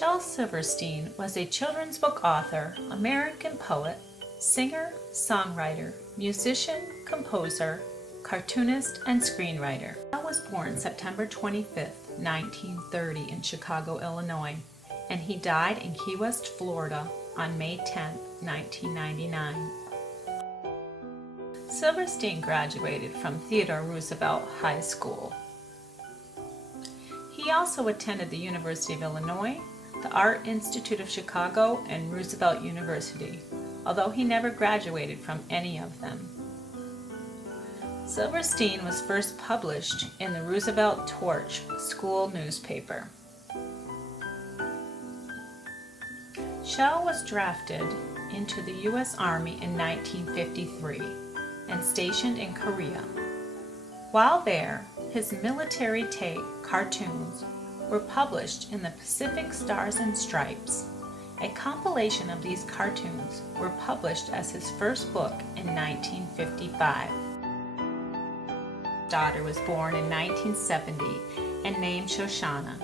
Shel Silverstein was a children's book author, American poet, singer, songwriter, musician, composer, cartoonist, and screenwriter. Shel was born September 25, 1930 in Chicago, Illinois, and he died in Key West, Florida on May 10, 1999. Silverstein graduated from Theodore Roosevelt High School. He also attended the University of Illinois, the Art Institute of Chicago, and Roosevelt University, although he never graduated from any of them. Silverstein was first published in the Roosevelt Torch school newspaper. Shel was drafted into the U.S. Army in 1953 and stationed in Korea. While there, his military take cartoons were published in the Pacific Stars and Stripes. A compilation of these cartoons were published as his first book in 1955. His daughter was born in 1970 and named Shoshana.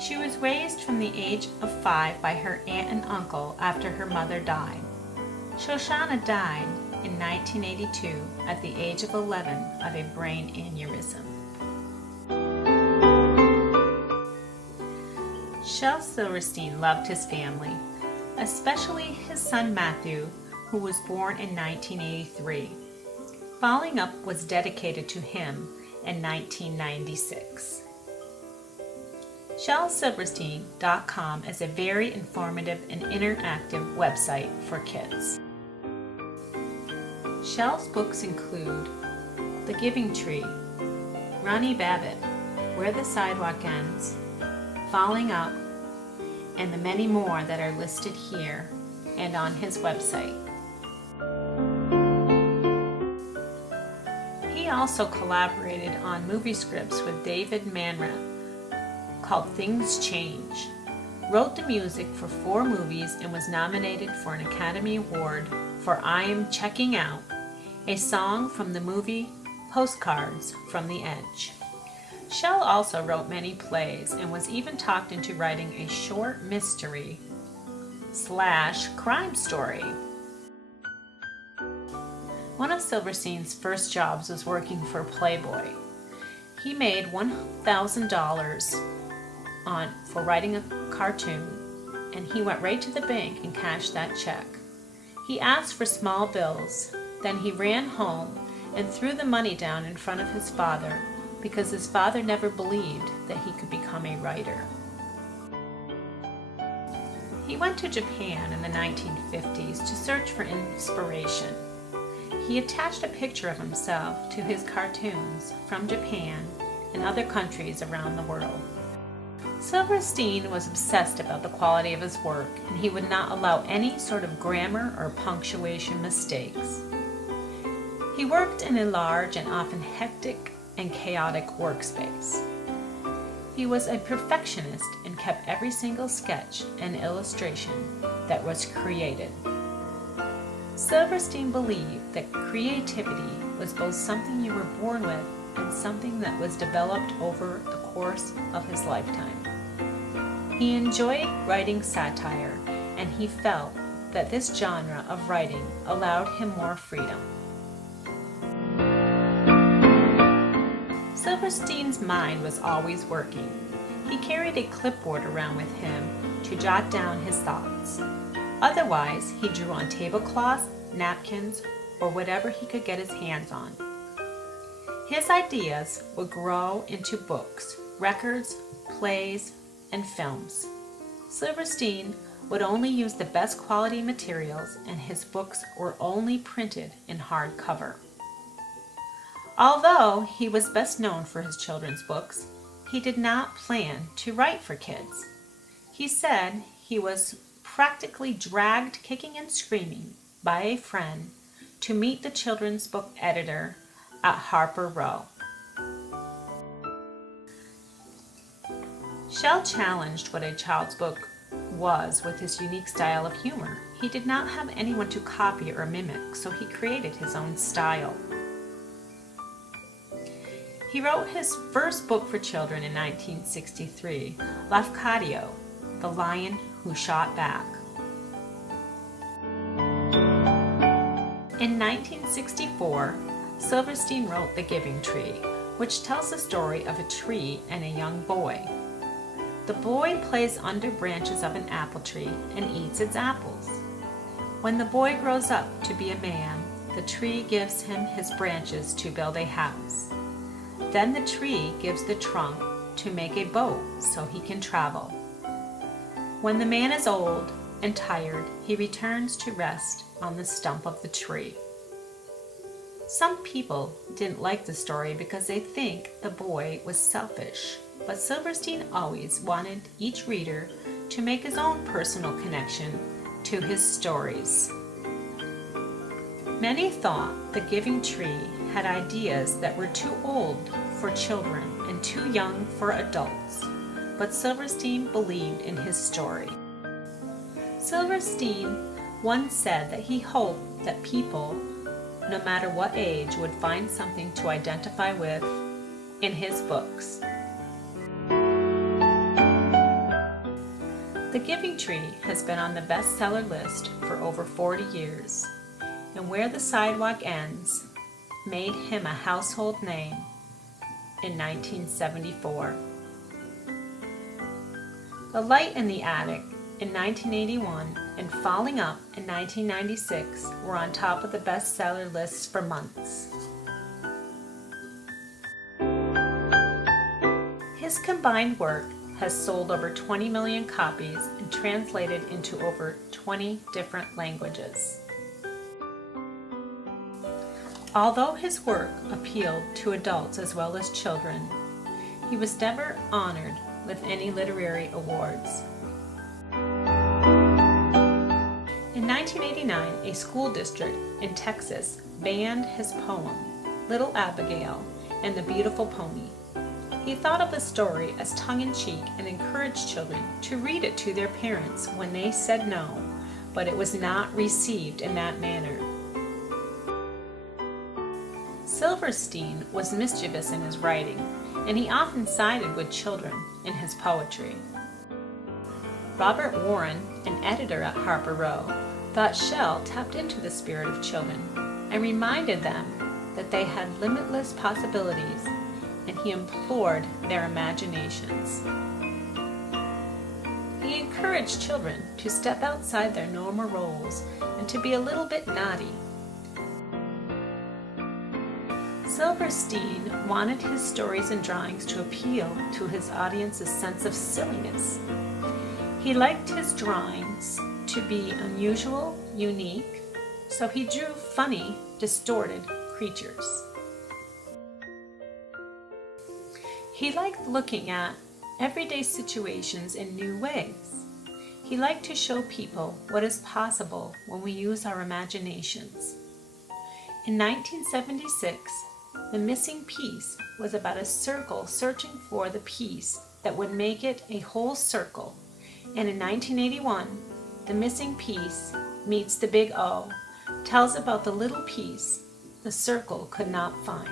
She was raised from the age of 5 by her aunt and uncle after her mother died. Shoshana died in 1982 at the age of 11 of a brain aneurysm. Shel Silverstein loved his family, especially his son Matthew, who was born in 1983. Falling Up was dedicated to him in 1996. ShelSilverstein.com is a very informative and interactive website for kids. Shel's books include The Giving Tree, Ronnie Babbitt, Where the Sidewalk Ends, Falling Up, and the many more that are listed here and on his website. He also collaborated on movie scripts with David Manrat called Things Change, wrote the music for 4 movies, and was nominated for an Academy Award for I Am Checking Out, a song from the movie Postcards from the Edge. Shel also wrote many plays and was even talked into writing a short mystery/crime story. One of Silverstein's first jobs was working for Playboy. He made $1,000 for writing a cartoon, and he went right to the bank and cashed that check. He asked for small bills, then he ran home and threw the money down in front of his father, because his father never believed that he could become a writer. He went to Japan in the 1950s to search for inspiration. He attached a picture of himself to his cartoons from Japan and other countries around the world. Silverstein was obsessed about the quality of his work, and he would not allow any sort of grammar or punctuation mistakes. He worked in a large and often hectic and chaotic workspace. He was a perfectionist and kept every single sketch and illustration that was created. Silverstein believed that creativity was both something you were born with and something that was developed over the course of his lifetime. He enjoyed writing satire, and he felt that this genre of writing allowed him more freedom. Silverstein's mind was always working. He carried a clipboard around with him to jot down his thoughts. Otherwise, he drew on tablecloths, napkins, or whatever he could get his hands on. His ideas would grow into books, records, plays, and films. Silverstein would only use the best quality materials, and his books were only printed in hardcover. Although he was best known for his children's books, he did not plan to write for kids. He said he was practically dragged kicking and screaming by a friend to meet the children's book editor at Harper Row. Shel challenged what a child's book was with his unique style of humor. He did not have anyone to copy or mimic, so he created his own style. He wrote his first book for children in 1963, Lafcadio, The Lion Who Shot Back. In 1964, Silverstein wrote The Giving Tree, which tells the story of a tree and a young boy. The boy plays under branches of an apple tree and eats its apples. When the boy grows up to be a man, the tree gives him his branches to build a house. Then the tree gives the trunk to make a boat so he can travel. When the man is old and tired, he returns to rest on the stump of the tree. Some people didn't like the story because they think the boy was selfish, but Silverstein always wanted each reader to make his own personal connection to his stories. Many thought The Giving Tree had ideas that were too old for children and too young for adults, but Silverstein believed in his story. Silverstein once said that he hoped that people, no matter what age, would find something to identify with in his books. The Giving Tree has been on the bestseller list for over 40 years, and Where the Sidewalk Ends made him a household name in 1974. The Light in the Attic in 1981 and Falling Up in 1996 were on top of the bestseller lists for months. His combined work has sold over 20 million copies and translated into over 20 different languages. Although his work appealed to adults as well as children, he was never honored with any literary awards. In 1989, a school district in Texas banned his poem, Little Abigail and the Beautiful Pony. He thought of the story as tongue-in-cheek and encouraged children to read it to their parents when they said no, but it was not received in that manner. Silverstein was mischievous in his writing, and he often sided with children in his poetry. Robert Warren, an editor at Harper Row, thought Shel tapped into the spirit of children and reminded them that they had limitless possibilities, and he implored their imaginations. He encouraged children to step outside their normal roles and to be a little bit naughty. Silverstein wanted his stories and drawings to appeal to his audience's sense of silliness. He liked his drawings to be unusual, unique, so he drew funny, distorted creatures. He liked looking at everyday situations in new ways. He liked to show people what is possible when we use our imaginations. In 1976, The Missing Piece was about a circle searching for the piece that would make it a whole circle. And in 1981, The Missing Piece Meets the Big O tells about the little piece the circle could not find.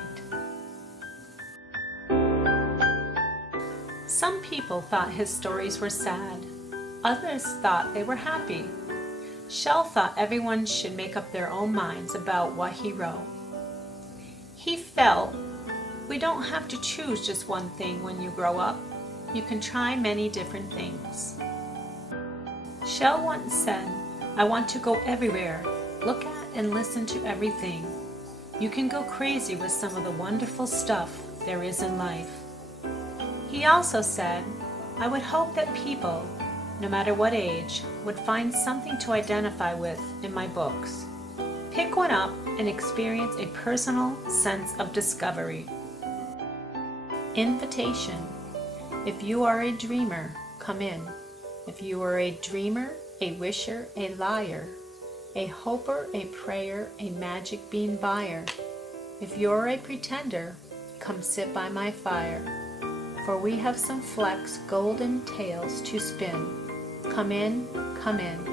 Some people thought his stories were sad. Others thought they were happy. Shel thought everyone should make up their own minds about what he wrote. He felt, we don't have to choose just one thing when you grow up. You can try many different things. Shel once said, I want to go everywhere, look at and listen to everything. You can go crazy with some of the wonderful stuff there is in life. He also said, I would hope that people, no matter what age, would find something to identify with in my books. Pick one up and experience a personal sense of discovery. Invitation. If you are a dreamer, come in. If you are a dreamer, a wisher, a liar, a hoper, a prayer, a magic bean buyer, if you're a pretender, come sit by my fire. For we have some flex golden tales to spin. Come in, come in.